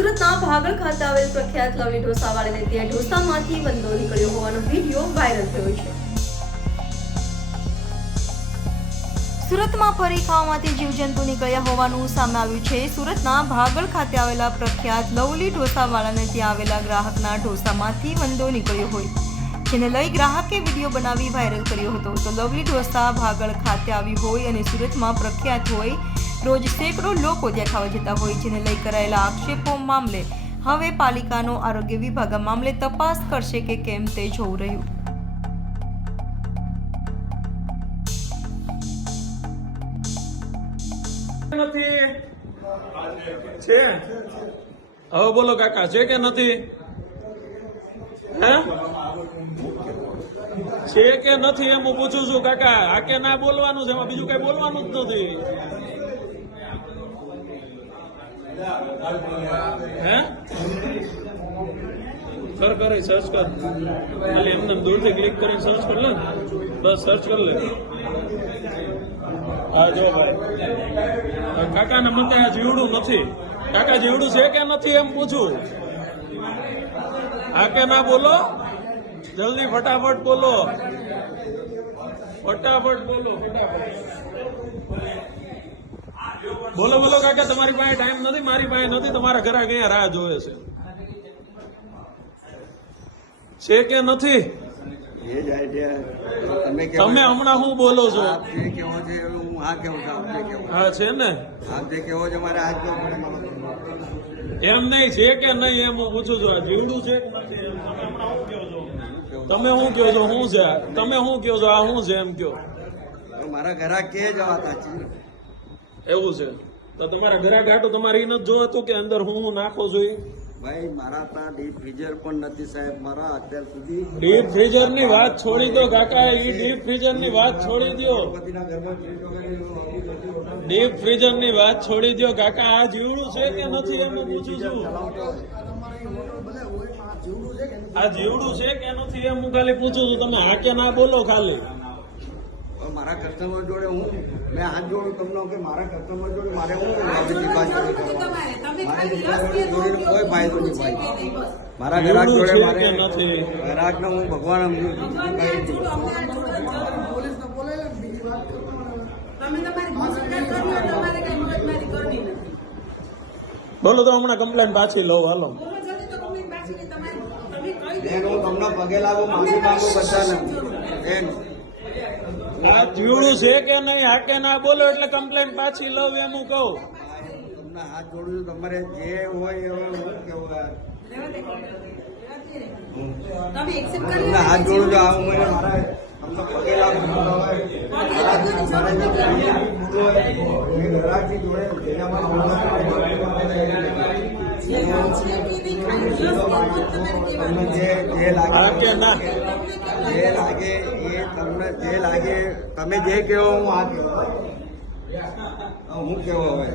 સુરતના ભાગળ ખાતે આવેલ પ્રખ્યાત લવલી ઢોસાવાળાને ત્યાં ઢોસામાંથી વંદો નીકળ્યો હોવાનો વિડીયો વાયરલ થયો છે. સુરતમાં ફરી ખાવામાંથી જીવજંતુ નીકળ્યા હોવાનું સામે આવ્યું છે. સુરતના ભાગળ ખાતે આવેલા પ્રખ્યાત લવલી ઢોસાવાળાને ત્યાં આવેલા ગ્રાહકના ઢોસામાંથી વંદો નીકળ્યો હોય, જેને લઈ ગ્રાહકે વિડીયો બનાવી વાયરલ કર્યો હતો. તો લવલી ઢોસા ભાગળ ખાતે આવી હોય અને સુરતમાં પ્રખ્યાત હોય, રોજ સેંકડો લોકો ત્યાં ખાવા જતા હોય, જેને લઈ કરાયેલા આક્ષેપો મામલે હવે પાલિકાનો આરોગ્ય વિભાગ આ મામલે તપાસ કરશે કે કેમ તે જોવું રહ્યું. છે હવે બોલો કાકા, છે કે નથી? હે છે કે નથી એમ હું પૂછું છું કાકા. આ કે ના બોલવાનું છે, એમાં બીજું કઈ બોલવાનું જ નથી. હે સર કરે સર્ચ કર, ખાલી એમને દૂરથી ક્લિક કરીને સર્ચ કર લે, બસ સર્ચ કર લે. હા જો ભાઈ, કાકા ને મતે આ જીવડું નથી. કાકા જીવડું છે કે નથી એમ પૂછું. હા કે ના બોલો, જલ્દી ફટાફટ બોલો, ફટાફટ બોલો, બોલો બોલો કાકા. તમારી પાસે ટાઈમ નથી, મારી પાસે નથી. તમારા ઘરે અહીંયા રાહ જોવે છે કે નથી? તમે હમણાં શું બોલો છો? હા છે ને, એમ નહીં છે કે નહીં એમ હું પૂછું છું. જીવડું છે કે નથી એમ તમે શું કહો છો? શું છે તમે શું કહો છો? આ શું છે એમ કહો. મારા ઘરા કે જવાતા છે એવું છે તો તમારા ઘરા ઘાટો તમારે એ નથી જોવાતું કે અંદર હું નાખો છો? ભાઈ મારા ત્યાં ડીપ ફ્રીઝર પણ નથી સાહેબ. મારા અત્યાર સુધી ડીપ ફ્રીઝર ની વાત છોડી દો કાકા, એ ડીપ ફ્રીઝર ની વાત છોડી દો. ડીપ ફ્રીઝર ની વાત છોડી દો કાકા. આ જીવડું છે કે નથી એમ પૂછું છું. આ જીવડું છે કે નથી એમ હું ખાલી પૂછું છું. તમે હા કે ના બોલો ખાલી. મારા કસ્ટમર જોડે મેં હાથ જોડું તમને કે મારા કસ્ટમર જોડે મારે કોઈ ફાયદો નહીં ભાઈ. મારા ગ્રાહક જોડે મારે ગ્રાહકને હું ભગવાન બોલો તો હમણાં કમ્પ્લેન પાછી લો. હાલો હું તમને પગે લાગુ, માફી માંગુ બધાને. આ જીવડું છે કે નહીં, હા કે ના બોલો એટલે કમ્પ્લેન પાછી લઉં એમ હું કહું. તમને હાથ જોડું છું, તમારે જે હોય એ હું કેવું તમને હાથ જોડું છું. આ મને મારા તમને પગે લાગુ જે લાગે એ તમને જે લાગે તમે જે કહો હું આ કહો. હું કેવો હવે